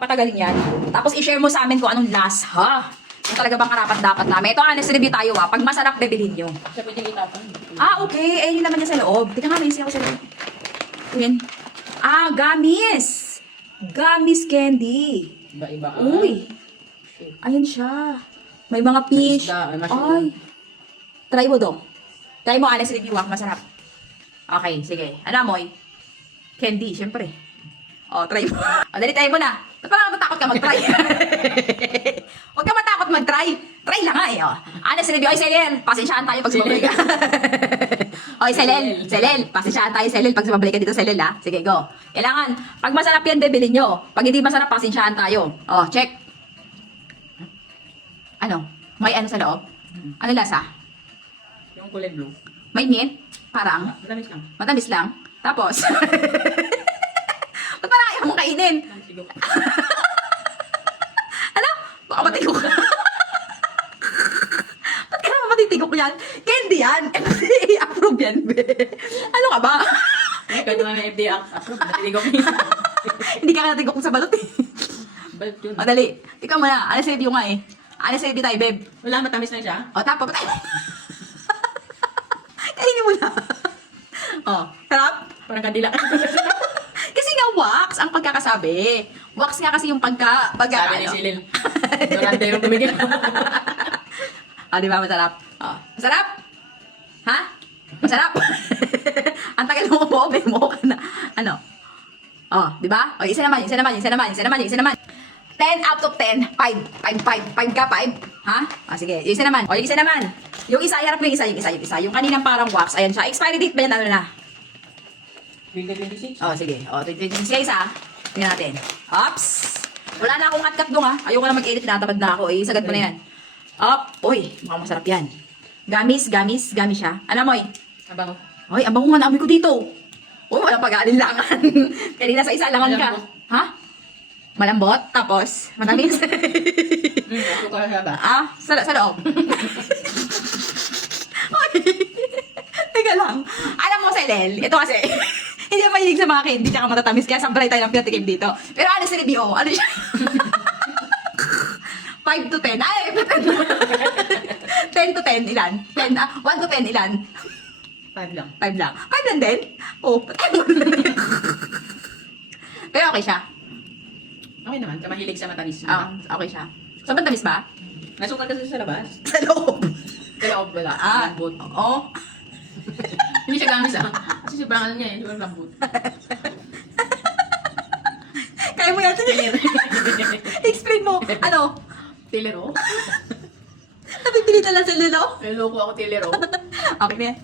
Patagaling yan. Tapos i-share mo sa amin kung anong lasa. Yung talaga bang karapat-dapat namin. Ito, honest review tayo ha. Pag masarap, bibilhin nyo. Siya pwede itapon. Ah, okay. Eh, yun naman yan sa loob. Tika nga, may isi ako sa loob. Yun. Ah, gamis. Gamis candy. Iba-iba. Uy. Ayan siya. May mga fish. May isda, may mushroom. Ay. Try mo dong. Try mo, honest review ha. Masarap. Okay, sige. Ano, Moy? Candy, syempre. Oh, try mo. O, dali, try mo na. Ba't parang natatakot ka mag-try? Huwag ka matakot mag-try. Try lang nga eh. Oh. Honest review. Ay, Selel. Pasensyahan tayo pag sumabay ka. Oy, Selel. Selel. Pasensyahan tayo, Selel. Pag sumabay ka dito, Selel ha. Sige, go. Kailangan. Pag masarap yan, bibilin nyo. Pag hindi masarap, pasensyahan tayo. Oh, check. Ano? May ano sa loob? Ano lasa? Yung kulay blue. May mint? Parang? Matamis lang. Matamis lang? Tapos? Ba't parang ayaw mong kainin? Siguro. Ano? Baka matigok ka. Ba't ka naman matitigok yan? Candy yan. FDA approve yan, be. Ano ka ba? Kahit na may FDA approved, natiligok niya. Hindi ka natigok sa balot eh. Ba't yun? O, dali. Ikaw muna. Honest review nga eh. Honest review tayo, babe. Wala, matamis lang siya. O, tapos. Kainin mo na. O, sarap? Parang kadila. Kasi nga wax ang pagkakasabi. Wax nga kasi yung Sabi ni Silil. Durante yung tumigil. Di ba masarap? Masarap? Ha? Masarap? Ang tagal mo mo, mo ka na. Ano? Di ba? O, isa naman. 10 out of 10. 5 ka, 5. Ha? Sige, yung isa naman. O, yung isa naman. Yung isa, harap mo yung isa. Yung kaninang parang wax, ayan siya. Expiry date ba yan? Ano na? 2026. Sige. 2026 isa. Tingnan natin. Ops! Wala na akong cut dong ha. Ayoko na mag-edit. Tinatamad na ako. Sagad mo na yan. Uy, mukhang masarap yan. Gamis siya. Ano mo Abang. Uy, ang bango nga naamoy ko dito. Uy, walang pag-aalinlangan. Kanina sa isa langan ka. Malambot. Ha? Malambot? Tapos, matamis? Ito ka siya ba? Sa loob. Uy, teka lang. Alam mo, Selel, ito kasi, hindi ako mahilig sa mga candy tsaka matatamis, kaya sablay tayo ng pinatikim dito. Pero honest review, ano siya? 5 to 10. Ay, 10 to 10, ilan? 1 to 10, ilan? 5 lang. 5 lang. 5 lang din? Pero okay siya. Okay naman, kamahilig sa matamis. Okay siya. So, matamis ba? Nasukal kasi sa labas. Sa loob. Sa loob wala. Lambot. Oo. Hindi siya gamis Kasi sobrang ano niya sobrang lambot. Kaya mo yan. Explain mo. Ano? Tilero? Napipilitan lang sa lalo? Naloko ako tilero. Okay na yan.